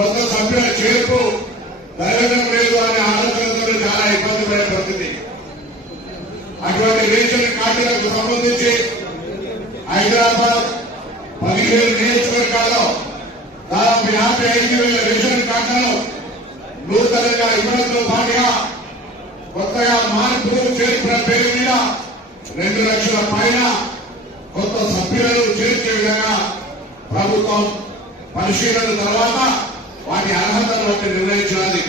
కొంత సభ్యుల చేర్పు ప్రయోజనం లేదు అనే ఆలోచనతో చాలా ఇబ్బంది పడిపోతుంది. అటువంటి రేషన్ కార్డులకు సంబంధించి హైదరాబాద్ పదిహేను నియోజకవర్గాల్లో దాదాపు యాభై ఐదు వేల రేషన్ కార్డులను నూతనంగా ఇవ్వడంతో పాటుగా కొత్తగా మార్పు చేర్పుల పేరు మీద రెండు లక్షల పైన కొత్త సభ్యులను చేర్చే విధంగా ప్రభుత్వం పరిశీలన తర్వాత వాటి అర్హతను బట్టి నిర్ణయించాలి.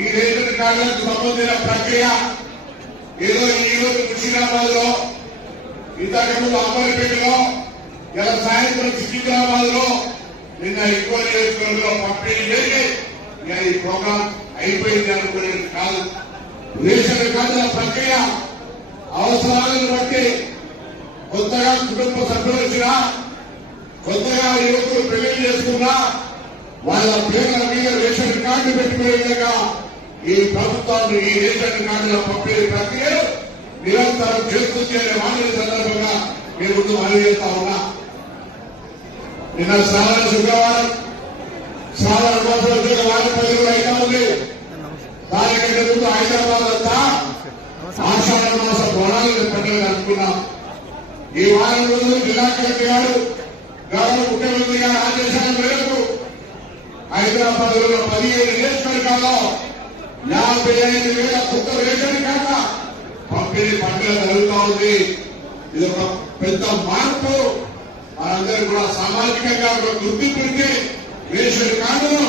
ఈ రేషన్ కార్డులకు సంబంధించిన ప్రక్రియ ఏదో ఈ రోజు ముషిరాబాద్లో ఇంతకుముందు అమర్పేటలో ఇలా సాయంత్రం సికింద్రాబాద్లో నిన్న ఎక్కువ నియోజకవర్గంలో పంపిణీ జరిగి ఇక ఈ ప్రోగ్రాం అయిపోయింది అనుకునేది కాదు. రేషన్ కార్డుల ప్రక్రియ అవసరాలను బట్టి కొత్తగా కుటుంబ సభ్యులు వచ్చినా కొత్తగా యువకులు పెళ్ళి చేసుకున్నా వాళ్ళ పేర్ల మీద రేషన్ కార్డు పెట్టుకునే ఈ ప్రభుత్వాన్ని ఈ రేషన్ కార్డుల పంపిణీ ప్రక్రియ నిరంతరం చేస్తుంది అనే మాటల సందర్భంగా మీ ముందు మనవి చేస్తా ఉన్నా. నిన్న సాధారణ శుక్రవారం శ్రావణ మాసం వచ్చే వారి పదిహేను అయినా ఉంది. దానికంటే ముందు హైదరాబాద్ అంతా ఆషాఢ మాస బోనాలు పెట్టాలని అనుకున్నాం. ఈ వారం రోజులు జిల్లా కలెక్టర్ గారు గౌరవ ముఖ్యమంత్రి గారు ఆదేశాలు హైదరాబాద్లో పదిహేను రేషన్ నియోజకవర్గాల్లో యాభై ఐదు వేల కొత్త రేషన్ కార్డుల పంపిణీ పండుగ జరుగుతా ఉంది. ఇది ఒక పెద్ద మార్పు. మనందరూ కూడా సామాజికంగా ఒక గుర్తింపు రేషన్ కార్డును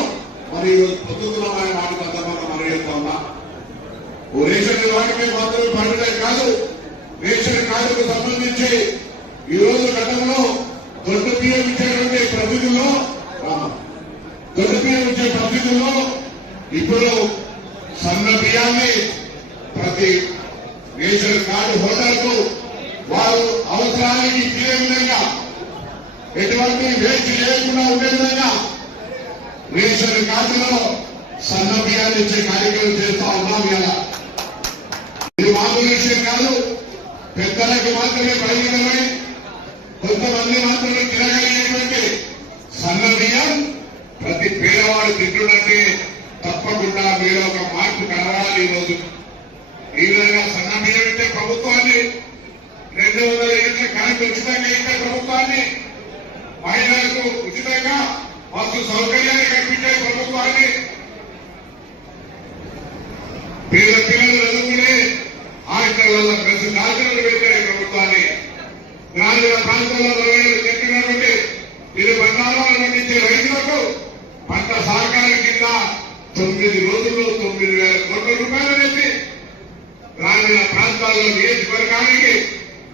మరి ఈరోజు పొద్దుతున్నామని మాట సందర్భంగా మనం ఉన్నా ఓ రేషన్ వాటికి మాత్రమే పండుగ కాదు. రేషన్ కార్డుకు సంబంధించి ఈ రోజు గతంలో దొడ్డు బియ్యం ఇచ్చేటువంటి ప్రతినిధుల్లో దొడ్డు బియ్యం ఇచ్చే ప్రతినిధుల్లో ఇప్పుడు సన్న బియ్యాన్ని ప్రతి రేషన్ కార్డు హోటల్కు వారు అవసరానికి తీరే విధంగా ఎటువంటి వేచి లేకుండా ఉండే విధంగా రేషన్ కార్డులో సన్న బియ్యాన్ని ఇచ్చే కార్యక్రమం చేస్తా ఉన్నాం ఇలా ఇది మామూలు విషయం కాదు. పెద్దలకు మాత్రమే పరిమితమై కొంతమంది మాత్రమే తినగలిగేటువంటి సన్న బియ్యం ప్రతి పేదవాడు తింటుంటే తప్పకుండా మీరు ఒక మార్పు కావాలి ఈ రోజు. ఈ విధంగా సన్న బియ్యం ఇచ్చే ప్రభుత్వాన్ని రెండు వందల యూనిట్ల కరెంట్ ఉచితంగా ఇచ్చే ప్రభుత్వాన్ని మహిళలకు ఉచితంగా బస్సు సౌకర్యాన్ని కల్పించే ప్రభుత్వాన్ని పేద పిల్లలు చదువుకునే హాస్టల్లో ప్రతి డాక్టర్లు పెట్టే ప్రభుత్వాన్ని గ్రామీణ ప్రాంతాల్లో ప్రజలు చెప్పినటువంటి ఇరు బంగాళాలు పండించే రైతులకు పంట సహకారం కింద తొమ్మిది రోజుల్లో తొమ్మిది వేల కోట్ల రూపాయలు పెట్టి గ్రామీణ ప్రాంతాల్లో నియోజకవర్గానికి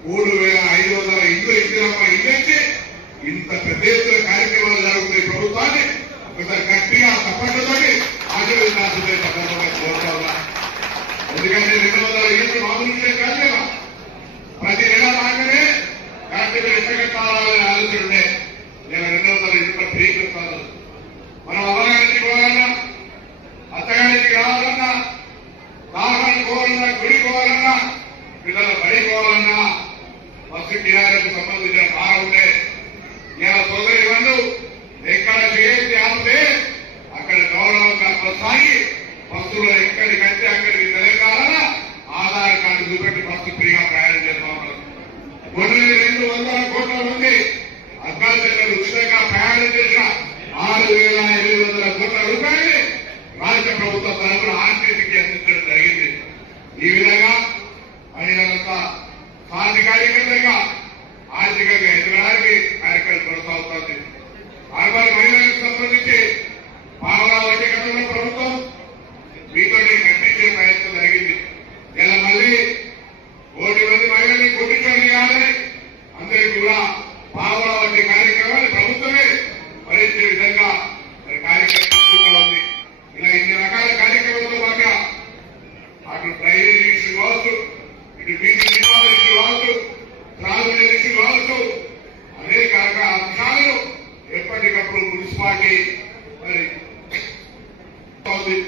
మూడు వేల ఐదు వందల ఇల్లు ఇచ్చినమ్మ ఇల్లంటే ఇంత పెద్ద ఎత్తున కార్యక్రమాలు జరుగుతున్న ప్రభుత్వాన్ని. ఒకసారి గట్టిగా తప్పట్లతోటి ఆశీర్వదించాల్సిందే తప్పకుండా కోరుతా ఉన్నా. ఎందుకంటే రెండు వందల ఇల్లు మామూలు కాదు కదా. ప్రతి నెల రాగానే కరెంటు బిల్లు ఎక్కడ సాధికారికంగా ఉంది.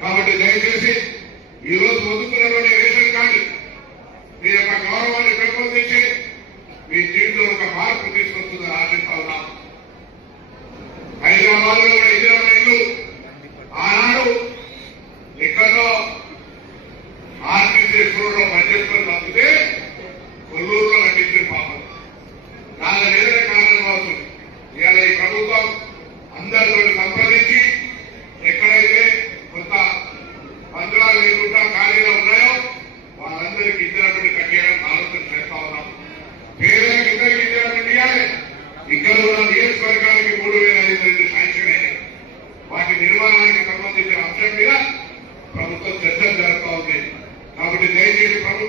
కాబట్టి దయచేసి ఈ రోజు పొందుతున్నటువంటి రేషన్ కార్డు మీ యొక్క గౌరవాన్ని పెంపొందించి మీ జీవితంలో ఒక మార్పు తీసుకొస్తుందని ఆశిస్తా ఉన్నాం హైదరాబాద్లో നമുക്ക് ധൈര്യം പങ്കു